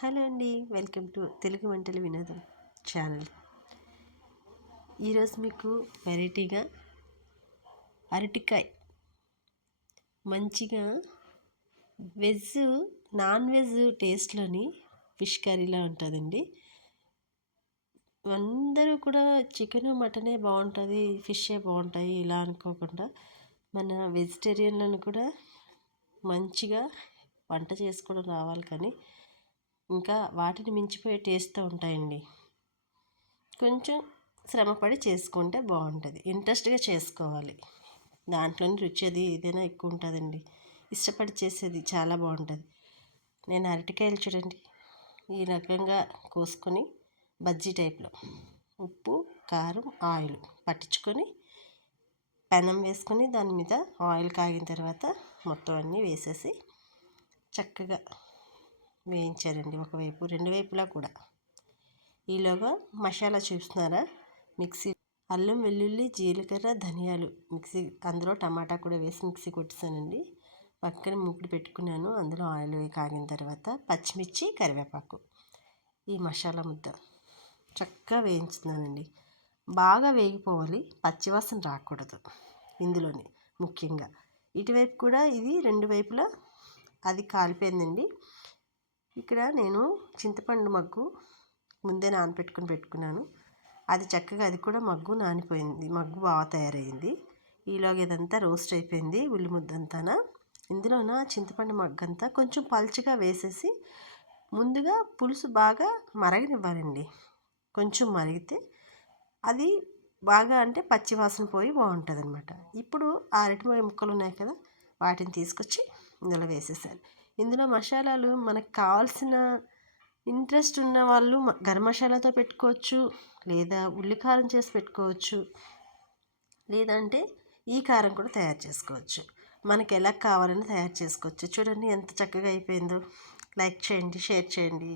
Hello అండి, welcome to Telugu వంటల వినోదం ఛానల్. ఈరోజు మీకు వెరైటీగా అరటికాయ మంచిగా నాన్ వెజ్ టేస్ట్లోని ఫిష్ కర్రీలా ఉంటుందండి. అందరూ కూడా చికెను మటనే బాగుంటుంది, ఫిషే బాగుంటాయి ఇలా అనుకోకుండా మన వెజిటేరియన్లను కూడా మంచిగా వంట చేసుకోవడం రావాలి, కానీ ఇంకా వాటిని మించిపోయే టేస్ట్తో ఉంటాయండి. కొంచెం శ్రమపడి చేసుకుంటే బాగుంటుంది, ఇంట్రెస్ట్గా చేసుకోవాలి. దాంట్లోని రుచి అది ఏదైనా ఎక్కువ ఉంటుందండి. ఇష్టపడి చేసేది చాలా బాగుంటుంది. నేను అరటికాయలు చూడండి ఈ రకంగా కోసుకొని బజ్జీ టైప్లో ఉప్పు కారం ఆయిల్ పట్టించుకొని పెనం వేసుకొని దాని మీద ఆయిల్ కాగిన తర్వాత మొత్తం అన్నీ వేసేసి చక్కగా వేయించారండి. ఒకవైపు రెండు వైపులా కూడా. ఈలోగా మసాలా చూస్తున్నారా, మిక్సీ అల్లం వెల్లుల్లి జీలకర్ర ధనియాలు మిక్సీ, అందులో టమాటా కూడా వేసి మిక్సీ కొట్టేసానండి. పక్కన మూకుడు పెట్టుకున్నాను, అందులో ఆయిల్ కాగిన తర్వాత పచ్చిమిర్చి కరివేపాకు ఈ మసాలా ముద్ద చక్కగా వేయించుతున్నానండి. బాగా వేగిపోవాలి, పచ్చివాసన రాకూడదు ఇందులోని. ముఖ్యంగా ఇటువైపు కూడా ఇది రెండు వైపులా అది కాలిపోయిందండి. ఇక్కడ నేను చింతపండు మగ్గు ముందే పెట్టుకున్నాను. అది చక్కగా అది కూడా మగ్గు నానిపోయింది, మగ్గు బాగా తయారైంది. ఈలోగా ఇదంతా రోస్ట్ అయిపోయింది, ఉల్లి ముద్దంతాన. ఇందులోన చింతపండు మగ్గంతా కొంచెం పల్చగా వేసేసి ముందుగా పులుసు బాగా మరగనివ్వాలండి. కొంచెం మరిగితే అది బాగా అంటే పచ్చివాసన పోయి బాగుంటుంది అనమాట. ఇప్పుడు ఆ అరటికాయ ముక్కలు ఉన్నాయి కదా, వాటిని తీసుకొచ్చి ఇందులో వేసేసాను. ఇందులో మసాలాలు మనకు కావాల్సిన ఇంట్రెస్ట్ ఉన్న వాళ్ళు గరం మసాలాతో పెట్టుకోవచ్చు, లేదా ఉల్లి కారం చేసి పెట్టుకోవచ్చు, లేదంటే ఈ కారం కూడా తయారు చేసుకోవచ్చు. మనకి ఎలా కావాలని తయారు చేసుకోవచ్చు. చూడండి ఎంత చక్కగా అయిపోయిందో. లైక్ చేయండి, షేర్ చేయండి.